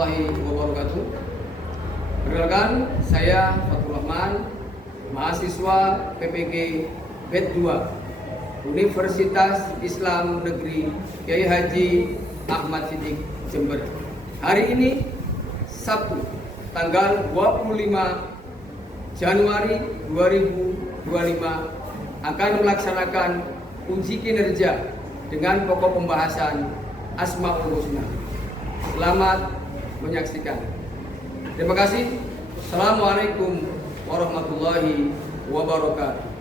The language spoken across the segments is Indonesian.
warahmatullahi wabarakatuh. Perkenalkan, saya Fathur Rahman, mahasiswa PPG BED 2 Universitas Islam Negeri Kiai Haji Ahmad Siddiq Jember. Hari ini Sabtu tanggal 25 Januari 2025 akan melaksanakan uji kinerja dengan pokok pembahasan Asmaul Husna. Selamat menyaksikan. Terima kasih. Assalamualaikum warahmatullahi wabarakatuh.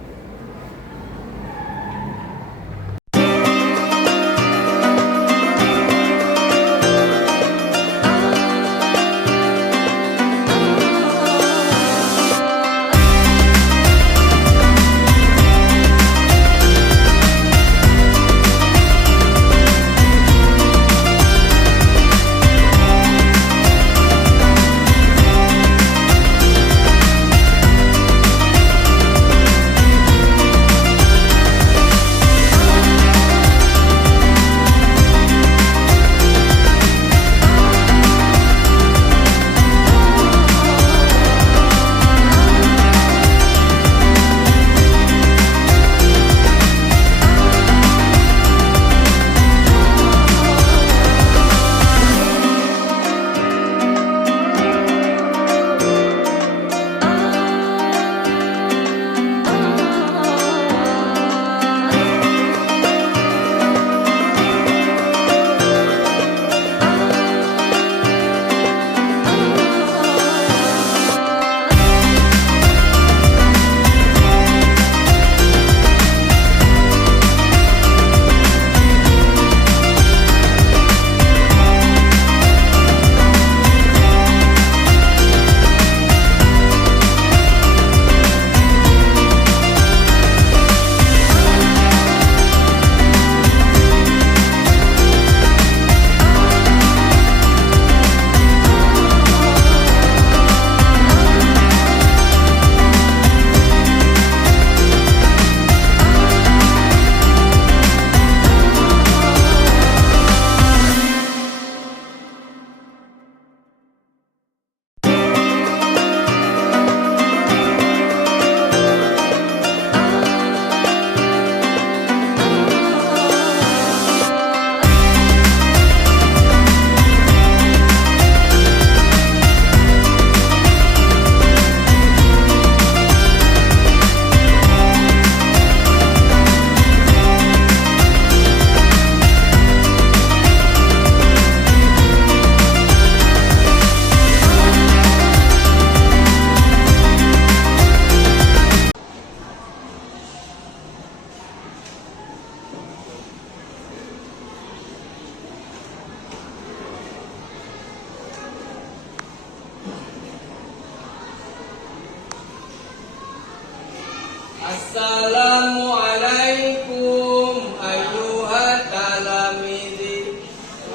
Assalamualaikum ayyuhat talamidzi.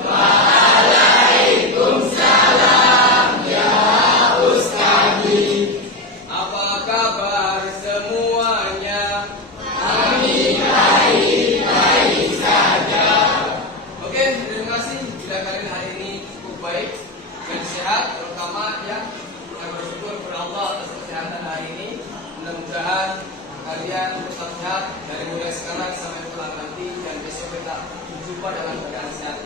Waalaikumsalam ya ustadi. Apa kabar semuanya? Kami baik-baik saja. Oke, terima kasih. Bila kalian hari ini cukup baik dan sehat, terutama ya kita bersyukur kepada Allah atas kesehatan hari ini. Mudah-mudahan kalian tetap sehat dari mulai sekarang sampai pulang nanti, dan besok kita berjumpa dalam keadaan sehat.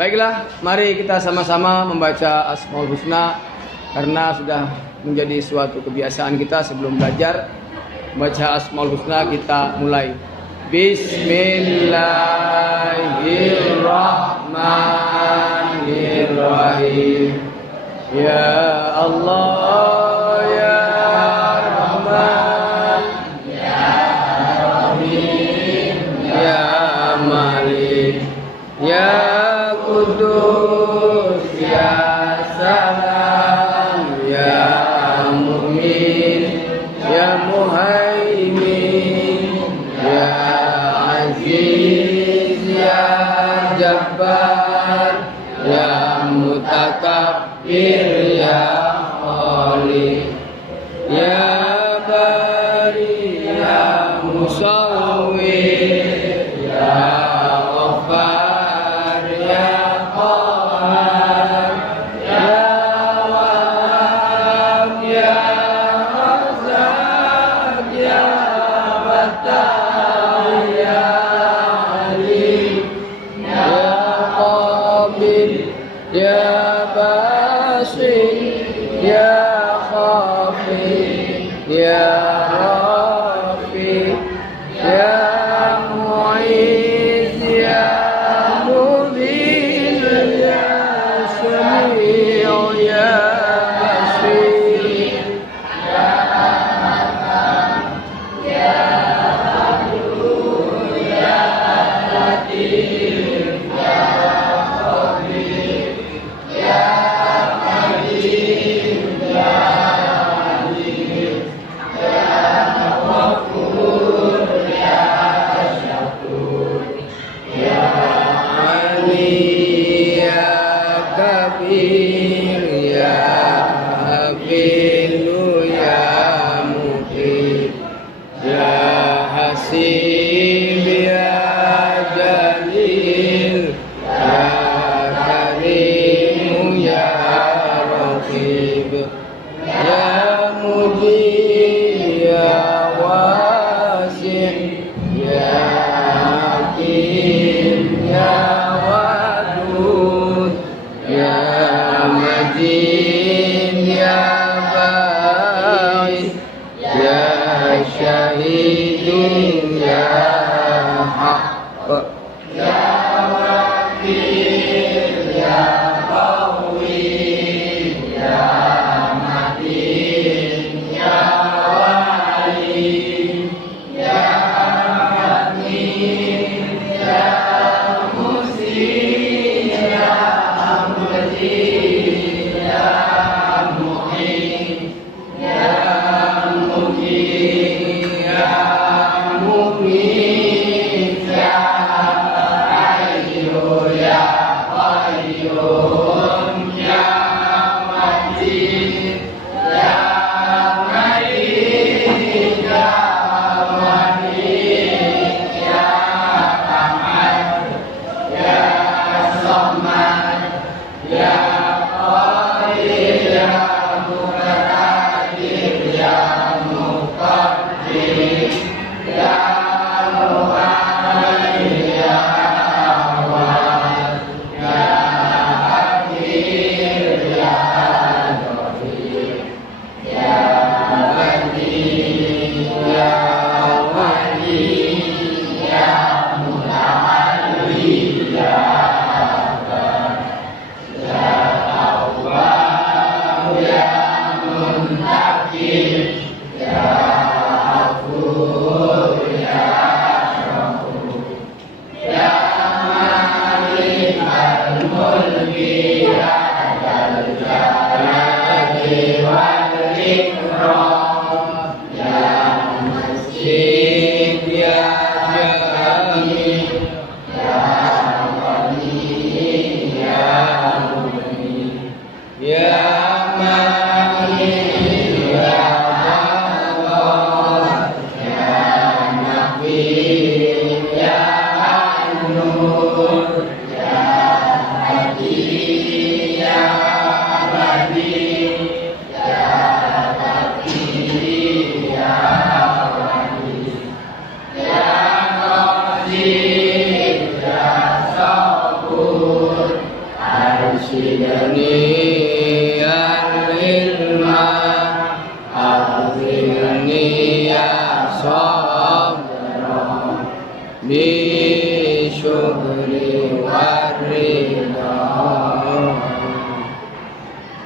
Baiklah, mari kita sama-sama membaca Asmaul Husna karena sudah menjadi suatu kebiasaan kita sebelum belajar membaca Asmaul Husna. Kita mulai. Bismillahirrahmanirrahim. Ya Allah ya Rahman ya Rahim ya Malik ya Kudus ya Salam ya Mu'min ya Muhaimin ya Aziz ya Jabbar ya Mutakabbir ya Khaliq ya Bari ya Musawwir ya Ghaffar ya Qahhar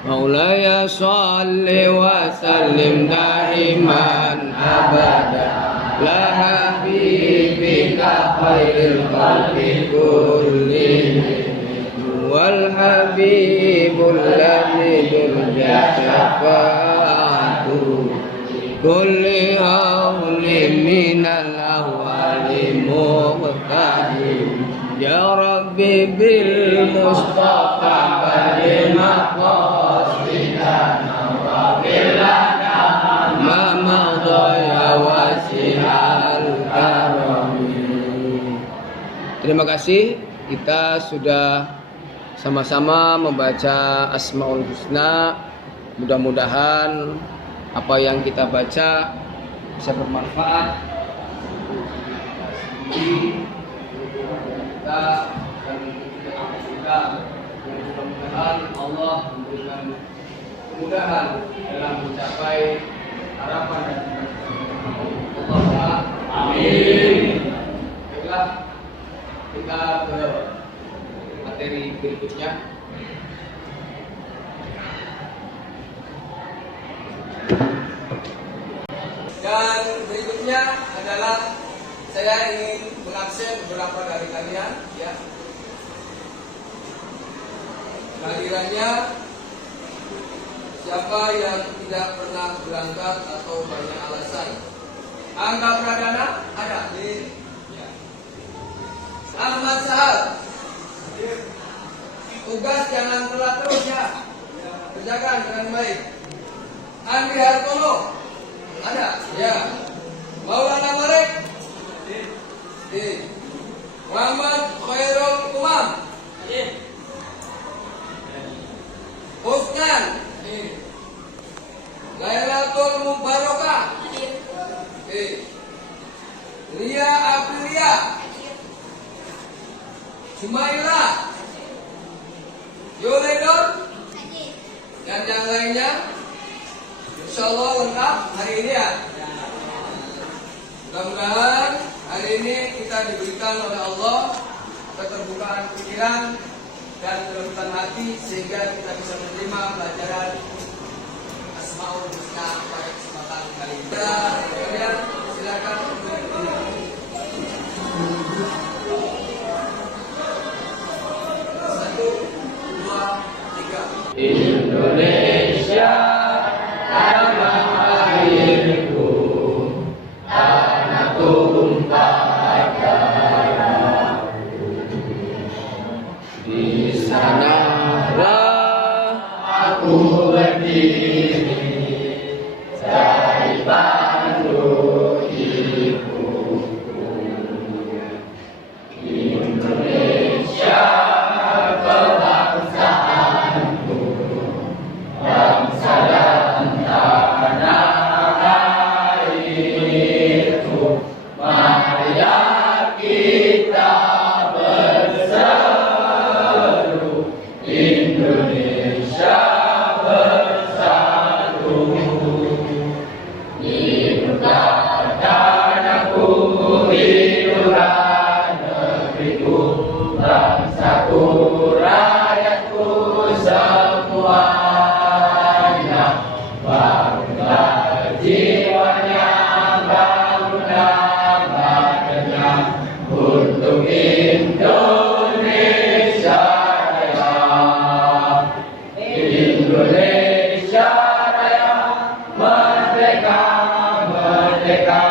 مولاي صل وسلم دائما أبدا على حبيبك خير الخلق كلهم والحبيب الذي ترجى شفاعته كل هول من الأهوال مقتدم يا ربي بالمصطفى بلغ مقاصدنا واغفر لنا ما مضى يا واسع الكرم. Terima kasih, kita sudah sama-sama membaca Asmaul Husna. Mudah-mudahan apa yang kita baca bisa bermanfaat kita dan kita. Mudah-mudahan Allah memberikan kemudahan dalam mencapai harapan dan Allah. Amin. Baiklah, kita ke materi berikutnya. Dan berikutnya adalah saya ingin mengabsen beberapa dari kalian, ya. Kehadirannya siapa yang tidak pernah berangkat atau banyak alasan. Angga Pradana ada di. Ya. Ahmad Sahal. Tugas jangan telat terus ya. Kerjakan dengan baik. Andri Hartono ada, ya. Maulana Marek. Muhammad Khairul Umam. Husnan. Lailatul Mubarakah. Lia Aprilia. Jumaila. Yoledon. Dan yang lainnya. Insyaallah lengkap hari ini ya. Mudah-mudahan hari ini kita diberikan oleh Allah pikiran dan kelembutan hati sehingga kita bisa menerima pelajaran Asmaul Husna pada kesempatan kali ini. Kemudian silakan untuk berdiri. 1, 2, 3. Indonesia tanah airku, tanah tumpah darahku. Di sanalah aku berdiri, cari pandu ibuku. Indonesia kebangsaanku, bangsa dan tanah airku. Marilah kita berseru, Indonesia bersatu. Hiduplah tanahku, hiduplah negeriku, bangsaku, rakyatku semuanya. Bangunlah jiwanya, bangunlah badannya untuk Indonesia Raya. Indonesia Raya, merdeka, merdeka,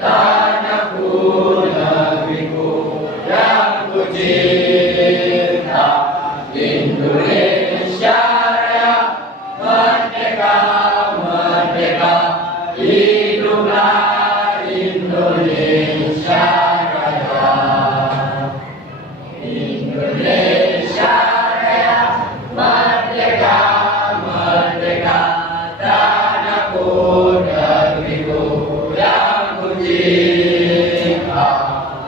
tanahku, negeriku yang ku cinta. Indonesia Raya, merdeka, merdeka, hiduplah Indonesia Raya. Indonesia Raya, merdeka, merdeka, tanahku, negeriku yang ku cinta.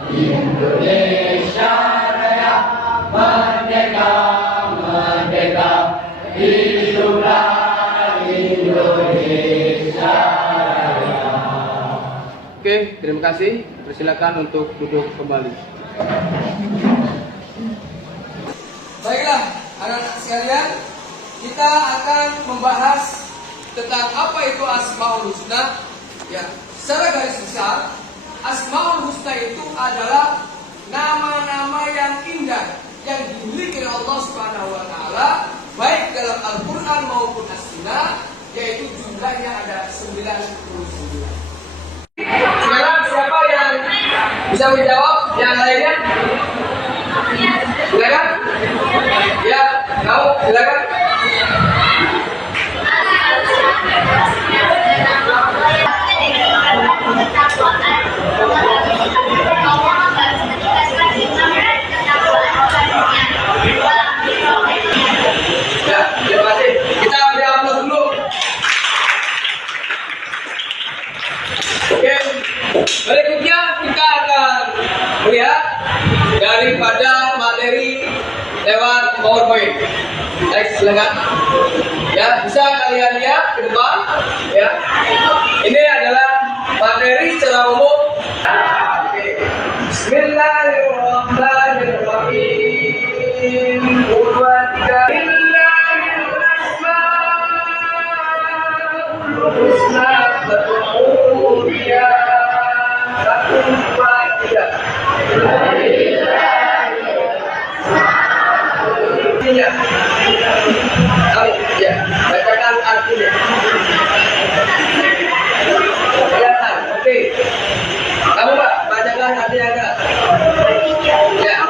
Indonesia Raya, merdeka, merdeka, hiduplah Indonesia Raya. Oke, terima kasih. Persilakan untuk duduk kembali. Baiklah, anak-anak sekalian, kita akan membahas tentang apa itu Asmaul Husna. Ya, secara garis besar, Asmaul Husna itu adalah nama-nama yang indah yang dimiliki oleh Allah Subhanahu wa taala baik dalam Al-Qur'an maupun As-Sunnah, yaitu jumlahnya ada 99. Sekarang siapa yang bisa menjawab yang lainnya? Silakan. Ya, kamu silakan. Ya, terima kasih. Kita beri aplaus dulu. Oke, berikutnya kita akan melihat daripada materi lewat PowerPoint. Baik, silakan. Ya, bisa kalian lihat ke depan. Ya, ini adalah materi secara umum. Oke. Bismillahirrahmanirrahim. Ya, bacakan artinya. Kelihatan, oke. Kamu Pak, bacakan artinya enggak? Ya.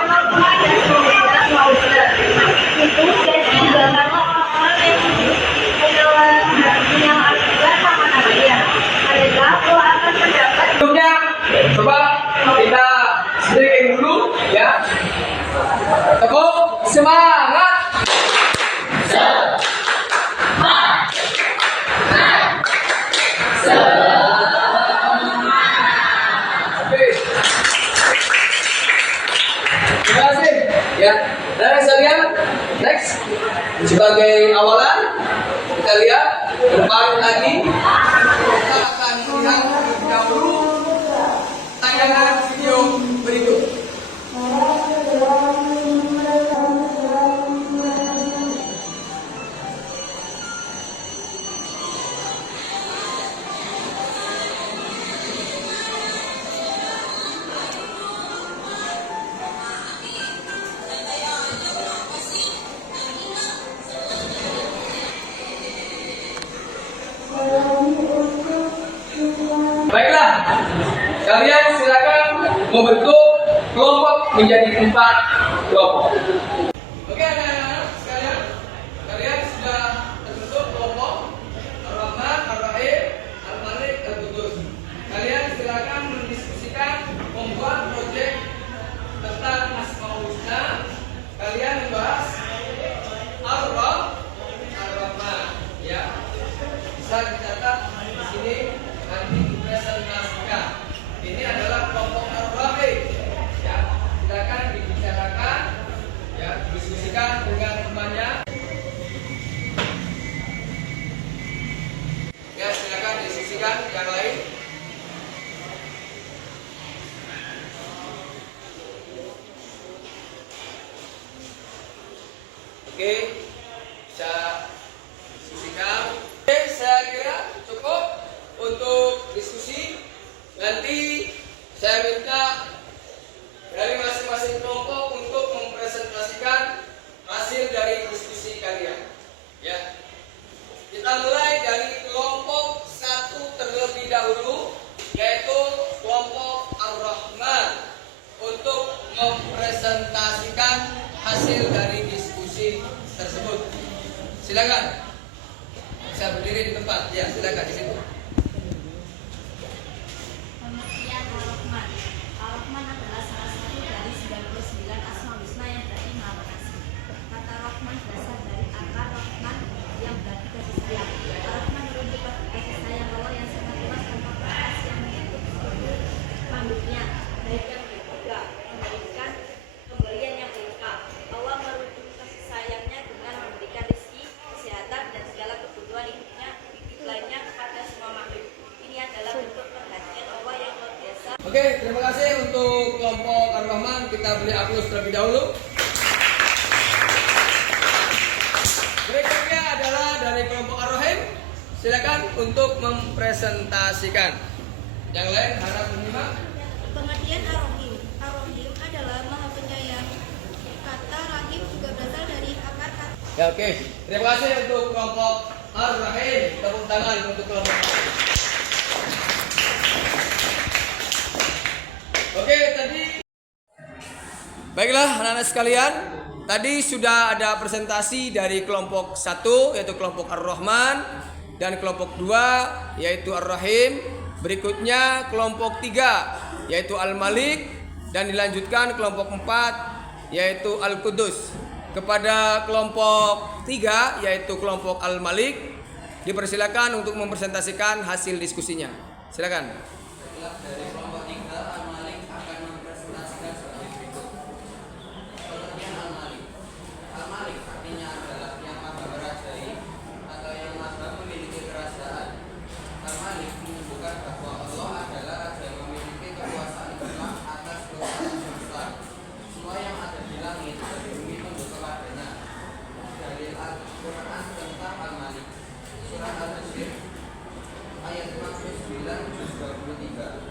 Sebelumnya, coba kita stretching dulu, ya. Tepuk semangat. Terima kasih. Ya, dan sekalian, next sebagai awalan kita lihat ke depan lagi. Kita akan melihat terlebih dahulu tayangan video berikut. membentuk kelompok menjadi 4 kelompok. Oke anak-anak sekalian, kalian sudah terbentuk kelompok Ar-Rahman, Ar-Rahim, Al-Malik, Al-Qudus. Kalian silakan mendiskusikan, membuat proyek tentang Asmaul Husna. Kalian membahas Ar-Rahman, ya. Bisa dicatat di sini nanti dipresentasikan. Ini adalah kelompok Ar-Rahim, ya. Silakan dibicarakan, ya, diskusikan dengan temannya. Ya, silakan diskusikan yang lain. Oke, bisa diskusikan. Oke, saya kira cukup untuk diskusi. Nanti saya minta dari masing-masing kelompok untuk mempresentasikan hasil dari diskusi kalian. Ya, kita mulai dari kelompok 1 terlebih dahulu, yaitu kelompok Ar-Rahman, untuk mempresentasikan hasil dari diskusi tersebut. Silakan. Bisa berdiri di tempat. Ya, silakan di situ. Pengertian Ar-Rahman. Ar-Rahman adalah salah satu dari 99 Asmaul Husna yang berarti Maha Pengasih. Kata Rahman berasal dari akar Rahman yang berarti kasih sayang. Ar-Rahman merujuk pada kasih sayang Allah yang sangat luas tanpa batas yang menutup seluruh makhluknya, baik yang berguna memberikan pemberian yang berlimpah. Allah merujuk kasih sayangnya dengan memberikan rezeki, kesehatan, dan segala kebutuhan hidupnya lainnya kepada semua makhluk. Ini adalah bentuk perhatian Allah yang luar biasa. Oke, terima kasih untuk kelompok Ar-Rahman. Kita beri aplaus terlebih dahulu. Berikutnya adalah dari kelompok Ar-Rahim. Silakan untuk mempresentasikan. Yang lain harap menyimak. Pengertian Ar-Rahim. Ar-Rahim adalah Maha Penyayang. Kata Rahim juga berasal dari akar kata. Ya, oke. Terima kasih untuk kelompok Ar-Rahim. Tepuk tangan untuk kelompok Ar-Rahim. Oke, tadi. Baiklah anak-anak sekalian, tadi sudah ada presentasi dari kelompok 1 yaitu kelompok Ar-Rahman dan kelompok 2 yaitu Ar-Rahim. Berikutnya kelompok 3 yaitu Al-Malik dan dilanjutkan kelompok 4 yaitu Al-Qudus. Kepada kelompok 3 yaitu kelompok Al-Malik dipersilakan untuk mempresentasikan hasil diskusinya. Silakan. Dari kelompok 3, Al-Malik akan mempresentasikan sebagai berikut. Pengertian Al-Malik. Al-Malik artinya adalah yang maha merajai atau yang maha memiliki kerajaan. Al-Malik menunjukkan bahwa Allah adalah raja yang memiliki kekuasaan mutlak atas kekuasaan semesta. Semua yang ada di langit dan di bumi tunduk kepadanya. Dalil Al-Quran tentang Al-Malik. Surah Al-Hijr ayat 59 juz 23.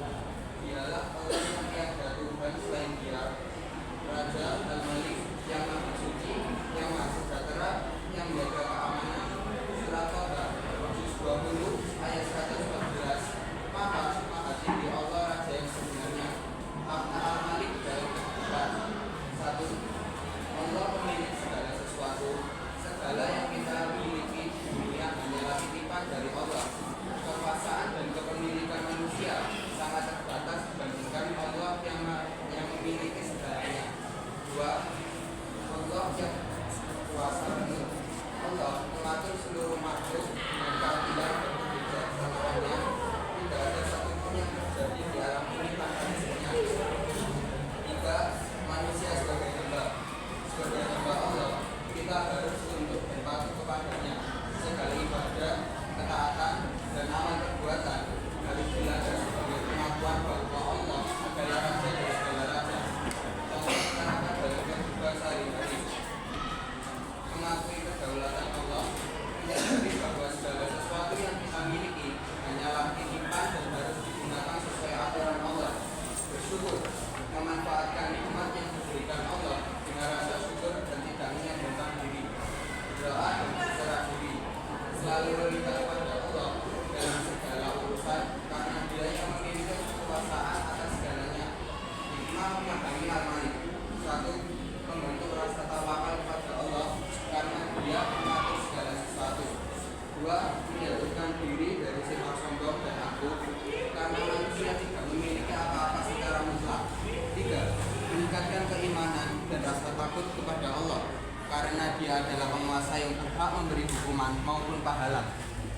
keimanan dan rasa takut kepada Allah, karena Dia adalah penguasa yang berhak memberi hukuman maupun pahala.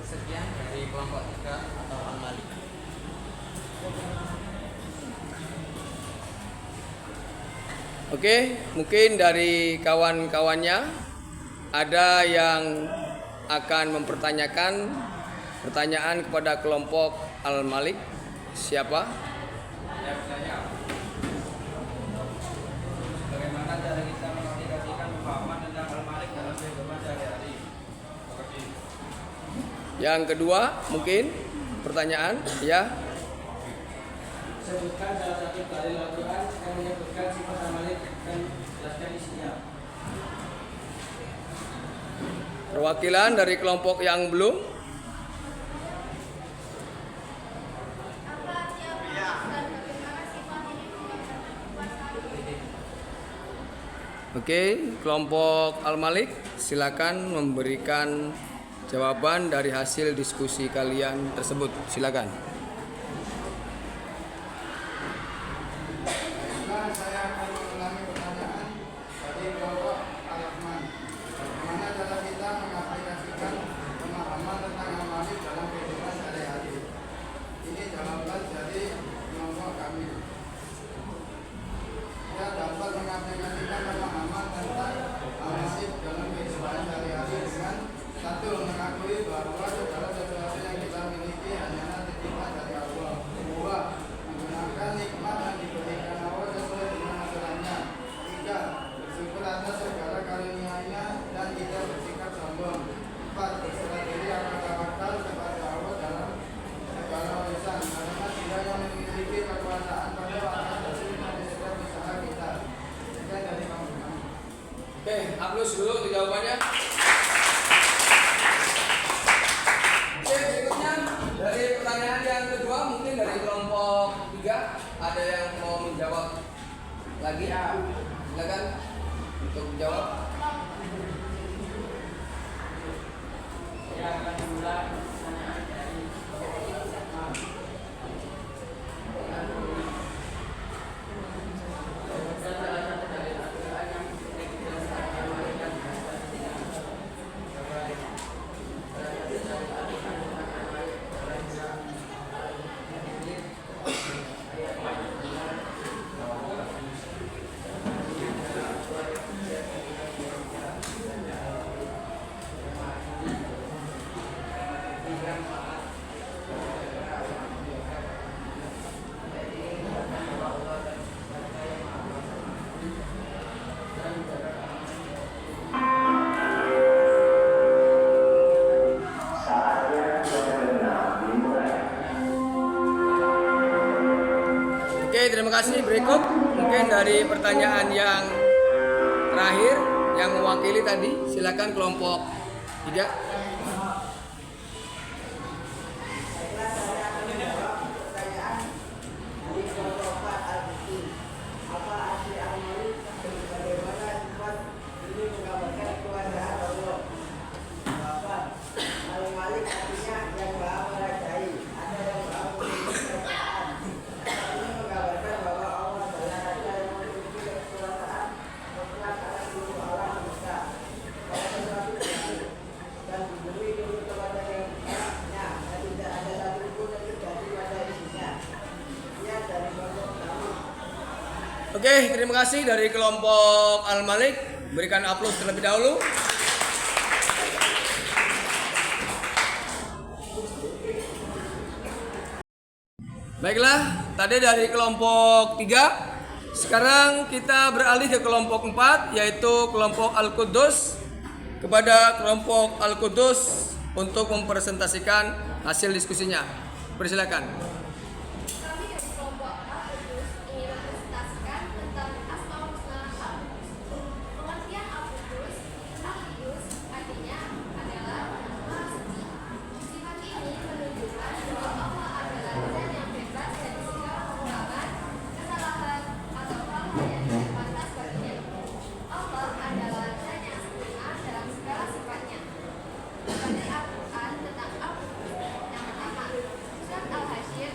Sekian dari kelompok 3 atau Al-Malik. Oke, mungkin dari kawan-kawannya ada yang akan mempertanyakan pertanyaan kepada kelompok Al-Malik. Siapa? Bagaimana cara kita mengaplikasikan pemahaman tentang Al-Malik dalam kehidupan sehari-hari? Yang kedua, mungkin pertanyaan, ya. Sebutkan salah satu dalil Al-Quran yang menyebutkan sifat Al-Malik dan jelaskan isinya. Perwakilan dari kelompok yang belum. Apa arti Al-Malik dan bagaimana sifat ini menggambarkan kekuasaan? Oke, kelompok Al-Malik, silakan memberikan jawaban dari hasil diskusi kalian tersebut. Silakan. Sekarang saya akan mengulangi pertanyaan dari kelompok Al-Rahman. Bagaimana cara kita mengaplikasikan pemahaman tentang Al-Malik dalam kehidupan sehari-hari? Ini jawaban dari kelompok kami. Kita dapat mengaplikasikan pemahaman tentang Al-Malik dalam kehidupan sehari-hari dengan satu, mengakui bahwa segala sesuatu yang kita miliki hanyalah titipan dari Allah. Dua, menggunakan nikmat yang diberikan Allah sesuai dengan aturannya. Tiga, bersyukur atas segala karunia-Nya dan tidak bersikap sombong. Empat, berserah diri akan tawakal kepada Allah dalam segala urusan, karena Dia yang memiliki kekuasaan pada waktu hasil dari setiap usaha kita. Sekian dari kami. Oke, aplaus dulu untuk jawabannya. Oke, berikutnya dari pertanyaan yang kedua, mungkin dari kelompok 3 ada yang mau menjawab lagi? Silakan untuk menjawab. Saya akan memulai pertanyaan dari salah satu dalil Al-Quran yang dijelaskan Al-Malik dan Oke, terima kasih. Berikut mungkin dari pertanyaan yang terakhir yang mewakili tadi, silakan kelompok 3. Oke, terima kasih dari kelompok Al-Malik. Berikan aplaus terlebih dahulu. Baiklah, tadi dari kelompok 3. Sekarang kita beralih ke kelompok 4, yaitu kelompok Al-Quddus. Kepada kelompok Al-Quddus untuk mempresentasikan hasil diskusinya. Persilakan. Kami dari kelompok Al-Qudus ingin mempresentasikan tentang Asmaul Husna Al-Qudus. Pengertian Al-Qudus, Al-Qudus artinya adalah Maha Suci. Sifat ini menunjukkan bahwa Allah adalah zat yang bebas dari segala kekurangan, kesalahan, atau hal-hal yang tidak pantas baginya. Allah adalah zat yang sempurna dalam segala sifatnya. Pada Al-Quran tentang Al-Qudus, yang pertama, Surat Al-Hasyr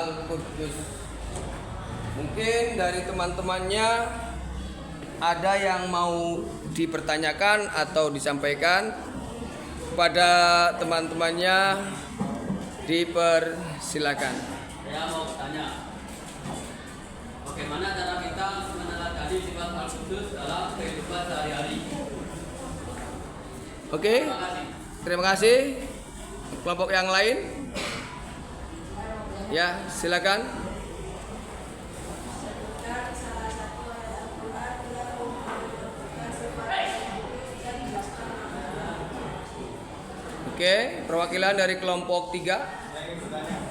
Al-Quddus. Mungkin dari teman-temannya ada yang mau dipertanyakan atau disampaikan kepada teman-temannya, dipersilakan. Saya mau tanya, bagaimana cara kita meneladani sifat Al-Quddus dalam kehidupan sehari-hari? Oke, terima kasih. Kelompok yang lain, ya silakan. Oke, perwakilan dari kelompok 3.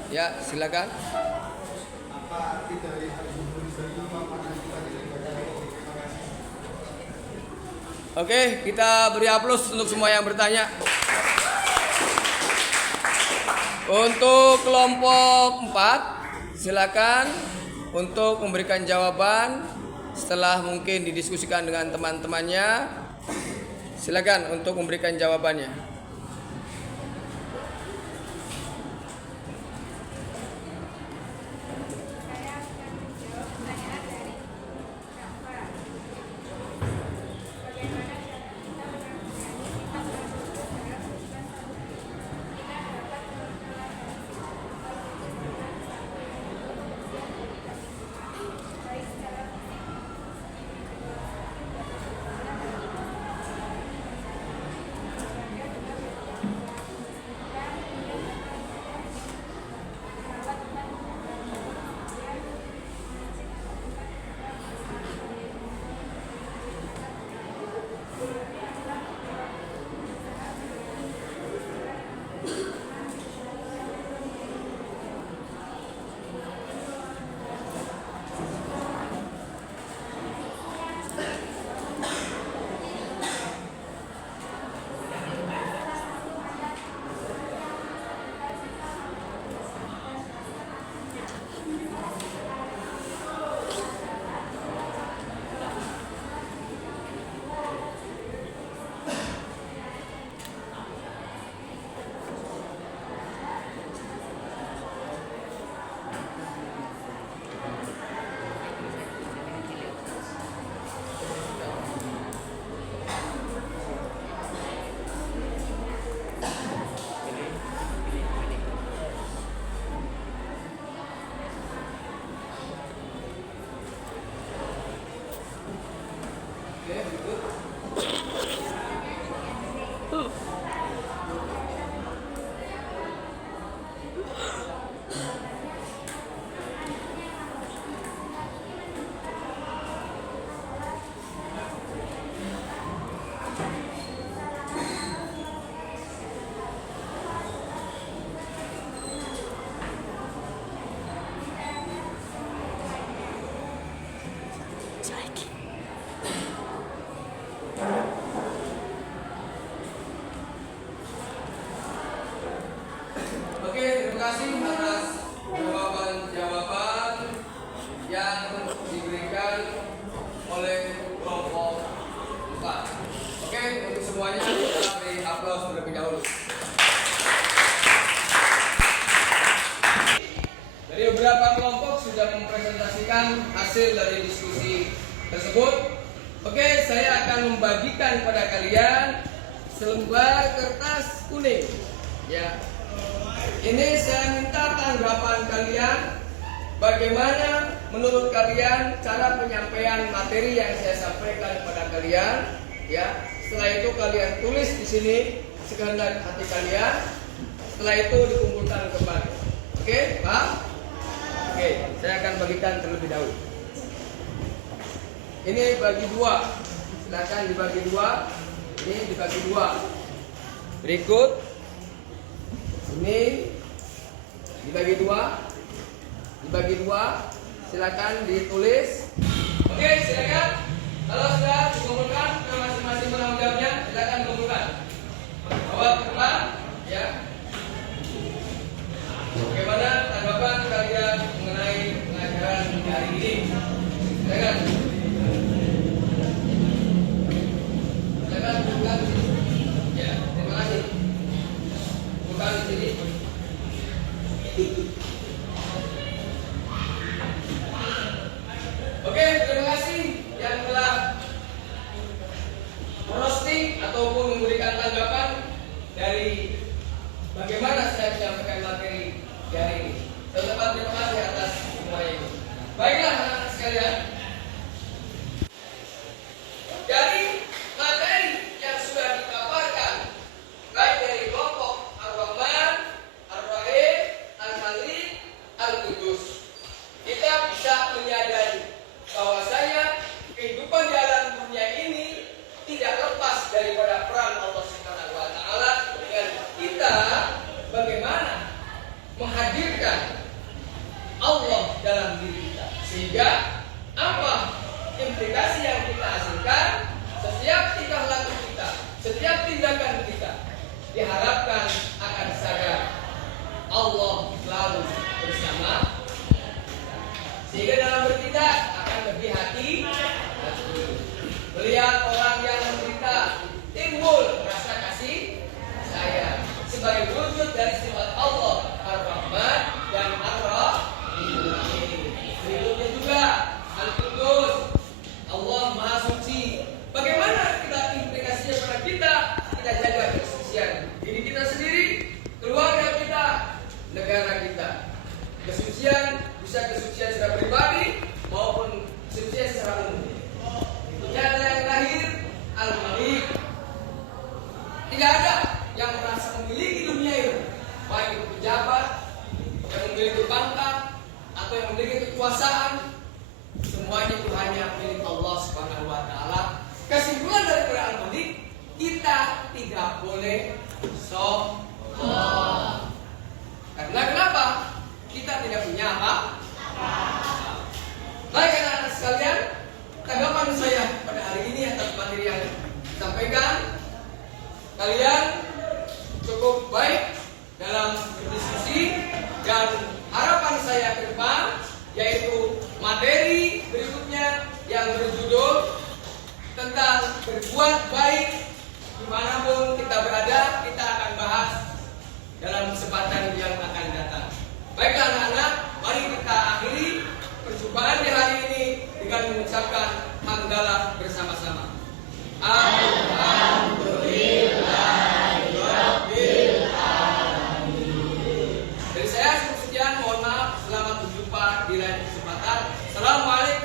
Ya, silakan. Apa arti dari Al-Quddus itu? Apa nanti kita dibaca? Terima kasih. Oke, kita beri aplaus untuk semua yang bertanya. Untuk kelompok 4, silakan untuk memberikan jawaban setelah mungkin didiskusikan dengan teman-temannya. Silakan untuk memberikan jawabannya. Oke, terima kasih atas jawaban-jawaban yang diberikan oleh kelompok 4. Oke, untuk semuanya kita beri aplaus terlebih dahulu. Dari beberapa kelompok sudah mempresentasikan hasil dari diskusi tersebut. Oke, saya akan membagikan kepada kalian selembar kertas kuning. Ya. Ini saya minta tanggapan kalian. Bagaimana menurut kalian cara penyampaian materi yang saya sampaikan kepada kalian? Ya. Setelah itu kalian tulis di sini sekehendak hati kalian. Setelah itu dikumpulkan kembali. Oke, paham? Oke, saya akan bagikan terlebih dahulu. Ini bagi 2. Silakan dibagi 2. Ini dibagi 2. Berikut ini dibagi 2. Dibagi 2. Silakan ditulis. Oke, silakan. Kalau sudah dikumpulkan ke masing-masing penanggung jawabnya, silakan kumpulkan. Bawa ke depan, ya. Bagaimana tanggapan kalian mengenai pengajaran hari ini? Silakan. Silakan kumpulkan di sini. Ya, terima kasih. Kumpulkan di sini. Sehingga apa implikasi yang kita hasilkan? Setiap tingkah laku kita, setiap tindakan kita diharapkan akan sadar Allah selalu bersama kita. Sehingga dalam bertindak akan lebih hati-hati. Melihat orang yang menderita, timbul rasa kasih sayang sebagai wujud dari sifat Allah Ar-Rahman dan Ar-Rahim. Berikutnya juga Al-Qudus, Allah Maha Suci. Bagaimana kita implikasinya pada kita? Kita jaga kesucian diri kita sendiri, keluarga kita, negara kita. Kesucian bisa kesucian secara pribadi maupun kesucian secara umum. Berikutnya adalah yang terakhir Al-Malik. Tidak ada yang merasa memiliki dunia ini, baik itu pejabat, yang memiliki pangkat, atau yang memiliki kekuasaan. Semuanya itu hanya milik Allah Subhanahu wa Ta'ala. Kesimpulan dari Al-Malik, kita tidak boleh sombong. Karena kenapa? Kita tidak punya apa? Baik anak-anak sekalian, tanggapan saya pada hari ini atas materi yang disampaikan, kalian cukup baik dalam berdiskusi, dan harapan saya ke depan yaitu materi berikutnya yang berjudul tentang berbuat baik dimanapun kita berada, kita akan bahas dalam kesempatan yang akan datang. Baiklah anak-anak, mari kita akhiri perjumpaan di hari ini dengan mengucapkan hamdalah bersama-sama. Alhamdulillahirabbil alamin. Dari saya cukup sekian, mohon maaf, selamat berjumpa di lain kesempatan. Assalamualaikum.